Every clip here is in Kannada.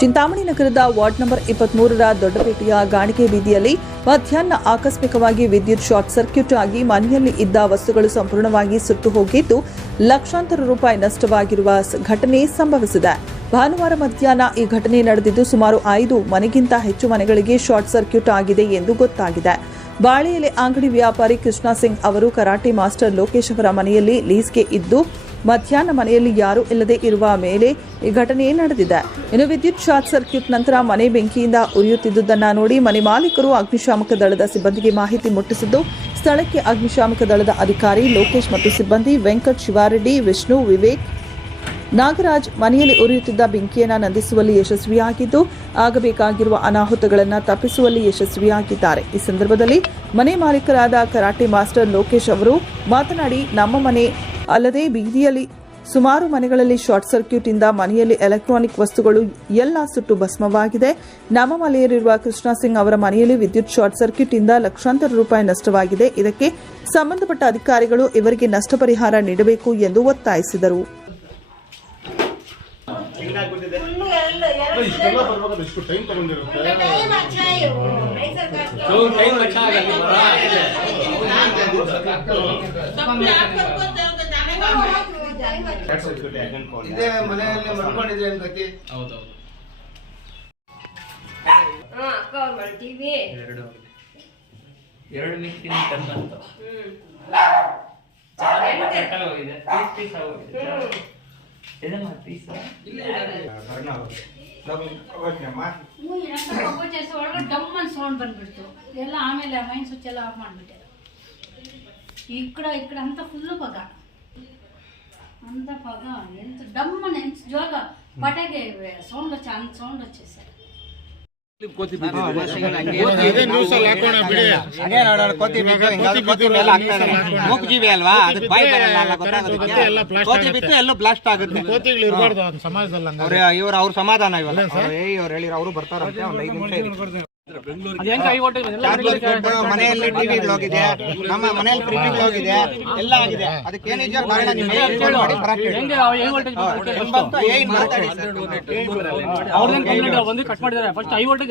ಚಿಂತಾಮಣಿ ನಗರದ ವಾರ್ಡ್ ನಂಬರ್ 23ರ ದೊಡ್ಡಪೇಟೆಯ ಗಾಣಿಗೆ ಬೀದಿಯಲ್ಲಿ ಮಧ್ಯಾಹ್ನ ಆಕಸ್ಮಿಕವಾಗಿ ವಿದ್ಯುತ್ ಶಾರ್ಟ್ ಸರ್ಕ್ಯೂಟ್ ಆಗಿ ಮನೆಯಲ್ಲಿ ಇದ್ದ ವಸ್ತುಗಳು ಸಂಪೂರ್ಣವಾಗಿ ಸುಟ್ಟು ಹೋಗಿದ್ದು ಲಕ್ಷಾಂತರ ರೂಪಾಯಿ ನಷ್ಟವಾಗಿರುವ ಘಟನೆ ಸಂಭವಿಸಿದೆ. ಭಾನುವಾರ ಮಧ್ಯಾಹ್ನ ಈ ಘಟನೆ ನಡೆದಿದ್ದು ಸುಮಾರು 5 ಮನೆಗಿಂತ ಹೆಚ್ಚು ಮನೆಗಳಿಗೆ ಶಾರ್ಟ್ ಸರ್ಕ್ಯೂಟ್ ಆಗಿದೆ ಎಂದು ಗೊತ್ತಾಗಿದೆ. ಬಾಳೆಎಲೆ ಅಂಗಡಿ ವ್ಯಾಪಾರಿ ಕೃಷ್ಣ ಸಿಂಗ್ ಅವರು ಕರಾಟೆ ಮಾಸ್ಟರ್ ಲೋಕೇಶ್ ಅವರ ಮನೆಯಲ್ಲಿ ಲೀಸ್ಗೆ ಇದ್ದು ಮಧ್ಯಾಹ್ನ ಮನೆಯಲ್ಲಿ ಯಾರೂ ಇಲ್ಲದೆ ಇರುವ ಮೇಲೆ ಈ ಘಟನೆ ನಡೆದಿದೆ. ಇನ್ನು ವಿದ್ಯುತ್ ಶಾರ್ಟ್ ಸರ್ಕ್ಯೂಟ್ ನಂತರ ಮನೆ ಬೆಂಕಿಯಿಂದ ಉರಿಯುತ್ತಿದ್ದುದನ್ನು ನೋಡಿ ಮನೆ ಮಾಲೀಕರು ಅಗ್ನಿಶಾಮಕ ದಳದ ಸಿಬ್ಬಂದಿಗೆ ಮಾಹಿತಿ ಮುಟ್ಟಿಸಿದ್ದು ಸ್ಥಳಕ್ಕೆ ಅಗ್ನಿಶಾಮಕ ದಳದ ಅಧಿಕಾರಿ ಲೋಕೇಶ್ ಮತ್ತು ಸಿಬ್ಬಂದಿ ವೆಂಕಟ್, ಶಿವಾರೆಡ್ಡಿ, ವಿಷ್ಣು, ವಿವೇಕ್, ನಾಗರಾಜ್ ಮನೆಯಲ್ಲಿ ಉರಿಯುತ್ತಿದ್ದ ಬೆಂಕಿಯನ್ನು ನಂದಿಸುವಲ್ಲಿ ಯಶಸ್ವಿಯಾಗಿದ್ದು ಆಗಬೇಕಾಗಿರುವ ಅನಾಹುತಗಳನ್ನು ತಪ್ಪಿಸುವಲ್ಲಿ ಯಶಸ್ವಿಯಾಗಿದ್ದಾರೆ. ಈ ಸಂದರ್ಭದಲ್ಲಿ ಮನೆ ಮಾಲೀಕರಾದ ಕರಾಟೆ ಮಾಸ್ಟರ್ ಲೋಕೇಶ್ ಅವರು ಮಾತನಾಡಿ, ನಮ್ಮ ಮನೆ ಅಲ್ಲದೆ ಬೀದಿಯಲ್ಲಿ ಸುಮಾರು ಮನೆಗಳಲ್ಲಿ ಶಾರ್ಟ್ ಸರ್ಕ್ಯೂಟ್ ಇಂದ ಮನೆಯಲ್ಲಿ ಎಲೆಕ್ಟ್ರಾನಿಕ್ ವಸ್ತುಗಳು ಎಲ್ಲ ಸುಟ್ಟು ಭಸ್ಮವಾಗಿದೆ. ನಮ್ಮ ಮನೆಯಲ್ಲಿರುವ ಕೃಷ್ಣ ಸಿಂಗ್ ಅವರ ಮನೆಯಲ್ಲಿ ವಿದ್ಯುತ್ ಶಾರ್ಟ್ ಸರ್ಕ್ಯೂಟ್ ಇಂದ ಲಕ್ಷಾಂತರ ರೂಪಾಯಿ ನಷ್ಟವಾಗಿದೆ. ಇದಕ್ಕೆ ಸಂಬಂಧಪಟ್ಟ ಅಧಿಕಾರಿಗಳು ಇವರಿಗೆ ನಷ್ಟ ಪರಿಹಾರ ನೀಡಬೇಕು ಎಂದು ಒತ್ತಾಯಿಸಿದರು. ಇದೇ ಮನೆಯಲ್ಲಿ ಮಲ್ಕೊಂಡಿದ್ರೆ ಏನ್ ಗತಿ? ಎರಡು ಮಿಕ್ಸಿನ ತಂದಂತ ಸೌಂಡ್ ಬಂದ್ಬಿಡ್ತು ಎಲ್ಲ. ಆಮೇಲೆ ಮೈನ್ ಸ್ವಿಚ್ ಎಲ್ಲ ಆಫ್ ಮಾಡ್ಬಿಟ್ಟೆ. ఇక్కడ అంతా ఫుల్ పొగ, అంతా పొగ. ఎంత డమ్మని ఎంత జోగా పటాకే సౌండ్ వచ్చి అంత సౌండ్ వచ్చేసారు. ಬ್ಲಾಸ್ಟ್ ಆಗುತ್ತೆ. ಅವ್ರ ಸಮಾಧಾನ ಇವಾಗ ಅವ್ರು ಹೇಳಿರೋ ಅವರು ಬರ್ತಾರಂತೆ. ಮನೆಯಲ್ಲಿ ಟಿವಿ ಹೋಗಿದೆ, ನಮ್ಮ ಮನೆಯಲ್ಲಿ ಫ್ರಿಡ್ಜ್ ಹೋಗಿದೆ, ಎಲ್ಲ ಆಗಿದೆ. ಅದಕ್ಕೇನಿದೆ ಕಾರಣ ಇವರು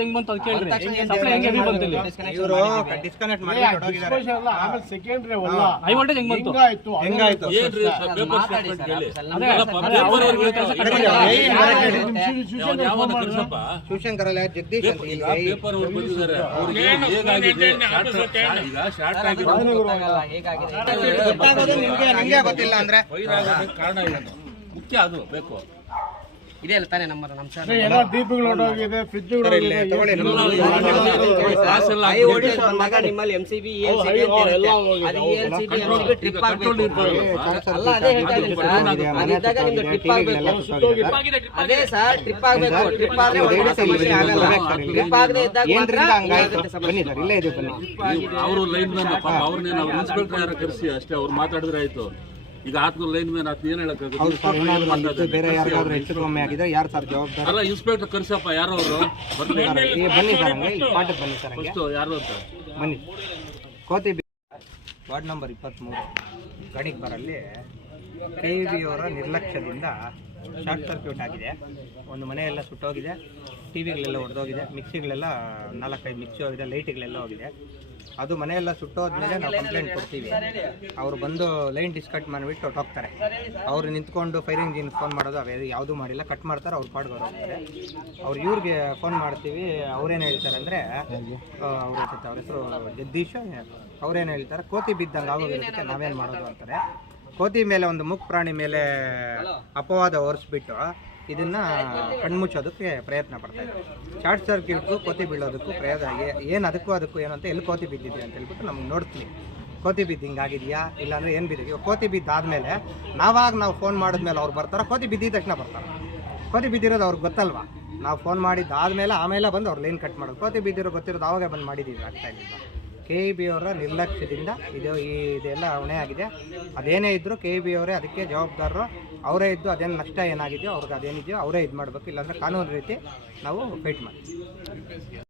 ಡಿಸ್ಕನೆಕ್ಟ್ ಮಾಡಿ ಶಿವಶಂಕರ್ ಜಗದೀಶ್ ನಿಮ್ಗೆ ಗೊತ್ತಿಲ್ಲ ಅಂದ್ರೆ ಕಾರಣ ಏನು ಮುಖ್ಯ, ಅದು ಬೇಕು. ಇದೇ ಅಲ್ಲ ತಾನೇ ನಮ್ಮ ದೀಪಗಳು ಹೊರಟೋಗಿದೆ, ಫ್ರಿಡ್ಜ್ ನಿಮ್ಮಲ್ಲಿ ಎಂಸಿಬಿ ಟ್ರಿಪ್ ಆಗಬೇಕು. ಅಲ್ಲ ಅದೇ ಹೇಳ್ತಾ ಇದ್ದೀನಿ ಸರ್, ನಿಮ್ಗೆ ಟ್ರಿಪ್ ಆಗಬೇಕು. ಅದೇ ಸರ್ ಟ್ರಿಪ್ ಆಗಬೇಕು. ಟ್ರಿಪ್ ಆದ್ರೆ ಟ್ರಿಪ್ ಆಗದೆ ಇದ್ದಾಗ ಅವರು ಲೈನ್ ಮ್ಯಾನ್ ಅವ್ರನ್ನೇನು ಅವ್ರು ಇನ್ಸ್ಪೆಕ್ಟರ್ ಯಾರು ಕರೆಸಿ ಅಷ್ಟೇ ಅವ್ರು ಮಾತಾಡಿದ್ರೆ ಆಯ್ತು. ಈಗ ಆತ್ಮ ಲೈನ್ ಮ್ಯಾನ್ ಆತ ಏನ್ ಹೇಳಕ್ಕಾಗುತ್ತೆ? ಬೇರೆ ಯಾರಿಗಾದ್ರೂ ಹೆಚ್ಚು ಕಮ್ಮಿ ಆಗಿದೆ ಯಾರು ಸರ್ ಜವಾಬ್ದಾರಿ? ಅಲ್ಲ ಇನ್ಸ್ಪೆಕ್ಟರ್ ಕರ್ಸಪ್ಪ, ಯಾರು ಅವರು ಬನ್ನಿ ಸರ್, ಪಾಠಕ್ಕೆ ಬನ್ನಿ ಸರ್, ಯಾರು ಅಂತ ಬನ್ನಿ. ಕೋತಿ ವಾರ್ಡ್ ನಂಬರ್ 23 ಗಣಿಗೆ ಬರಲ್ಲಿ KEB ಅವರ ನಿರ್ಲಕ್ಷ್ಯದಿಂದ ಶಾರ್ಟ್ ಸರ್ಕ್ಯೂಟ್ ಆಗಿದೆ. ಒಂದು ಮನೆಯೆಲ್ಲ ಸುಟ್ಟೋಗಿದೆ, ಟಿವಿಗಳೆಲ್ಲ ಹೊಡೆದೋಗಿದೆ, ಮಿಕ್ಸಿಗಳೆಲ್ಲ 4-5 ಮಿಕ್ಸಿ ಹೋಗಿದೆ, ಲೈಟ್ಗಳೆಲ್ಲ ಹೋಗಿದೆ. ಅದು ಮನೆಯೆಲ್ಲ ಸುಟ್ಟೋದ್ಮೇಲೆ ನಾವು ಕಂಪ್ಲೇಂಟ್ ಕೊಡ್ತೀವಿ. ಅವರು ಬಂದು ಲೈನ್ ಡಿಸ್ಕಟ್ ಮಾಡಿಬಿಟ್ಟು ಹೊಟ್ಟೋಗ್ತಾರೆ. ಅವರು ನಿಂತ್ಕೊಂಡು ಫೈರ್ ಇಂಜಿನ್ ಫೋನ್ ಮಾಡೋದು ಅವು ಯಾವುದೂ ಮಾಡಿಲ್ಲ, ಕಟ್ ಮಾಡ್ತಾರೆ, ಅವ್ರು ಪಾಡ್ಗೆ ಹೋಗ್ತಾರೆ. ಅವ್ರು ಇವ್ರಿಗೆ ಫೋನ್ ಮಾಡ್ತೀವಿ, ಅವ್ರೇನು ಹೇಳ್ತಾರೆ ಅಂದರೆ ಅವ್ರ ಹೆಸರು ಜಗದೀಶ್, ಅವ್ರೇನು ಹೇಳ್ತಾರೆ ಕೋತಿ ಬಿದ್ದಂಗೆ ಆಗೋಗಿರೋದಕ್ಕೆ ನಾವೇನು ಮಾಡೋದು ಅಂತಾರೆ. ಕೋತಿ ಮೇಲೆ ಒಂದು ಮುಖ ಪ್ರಾಣಿ ಮೇಲೆ ಅಪವಾದ ಹೊರಿಸ್ಬಿಟ್ಟು ಇದನ್ನ ಕಣ್ಮುಚ್ಚೋದಕ್ಕೆ ಪ್ರಯತ್ನ ಪಡ್ತಾ ಇದ್ದಾರೆ. ಶಾರ್ಟ್ ಸರ್ಕ್ಯೂಟ್ಗೂ ಕೋತಿ ಬೀಳೋದಕ್ಕೂ ಏನು ಅದಕ್ಕೂ ಏನು ಅಂತ ಎಲ್ಲಿ ಕೋತಿ ಬಿದ್ದಿದೆ ಅಂತ ಹೇಳ್ಬಿಟ್ಟು ನಮ್ಗೆ ನೋಡ್ತೀವಿ. ಕೋತಿ ಬಿದ್ದು ಹಿಂಗಾಗಿದೆಯಾ ಇಲ್ಲಾಂದರೆ ಏನು ಬಿದ್ದಿದೆ. ಕೋತಿ ಬಿದ್ದಾದಮೇಲೆ ನಾವು ಫೋನ್ ಮಾಡಿದ್ಮೇಲೆ ಅವ್ರು ಬರ್ತಾರೆ, ಕೋತಿ ಬಿದ್ದಿದ ತಕ್ಷಣ ಬರ್ತಾರೆ. ಕೋತಿ ಬಿದ್ದಿರೋದು ಅವ್ರಿಗೆ ಗೊತ್ತಲ್ವಾ, ನಾವು ಫೋನ್ ಮಾಡಿದ್ದಾದಮೇಲೆ ಆಮೇಲೆ ಬಂದು ಅವ್ರು ಲೈನ್ ಕಟ್ ಮಾಡೋದು. ಕೋತಿ ಬಿದ್ದಿರೋ ಗೊತ್ತಿರೋದು ಆವಾಗ ಬಂದು ಮಾಡಿದ್ದೀವಿ, ಆಗ್ತಾ ಇಲ್ಲ. KEB ಅವರ ನಿರ್ಲಕ್ಷ್ಯದಿಂದ ಇದೆಲ್ಲ ಹೊಣೆ ಆಗಿದೆ. ಅದೇನೇ ಇದ್ದರೂ KEB ಅವರೇ ಅದಕ್ಕೆ ಜವಾಬ್ದಾರರು, ಅವರೇ ಇದ್ದು ಅದೇನು ನಷ್ಟ ಏನಾಗಿದೆಯೋ ಅವ್ರಿಗೆ ಅದೇನಿದೆಯೋ ಅವರೇ ಇದು ಮಾಡಬೇಕು. ಇಲ್ಲಾಂದರೆ ಕಾನೂನು ರೀತಿ ನಾವು ಫೈಟ್ ಮಾಡ್ತೀವಿ.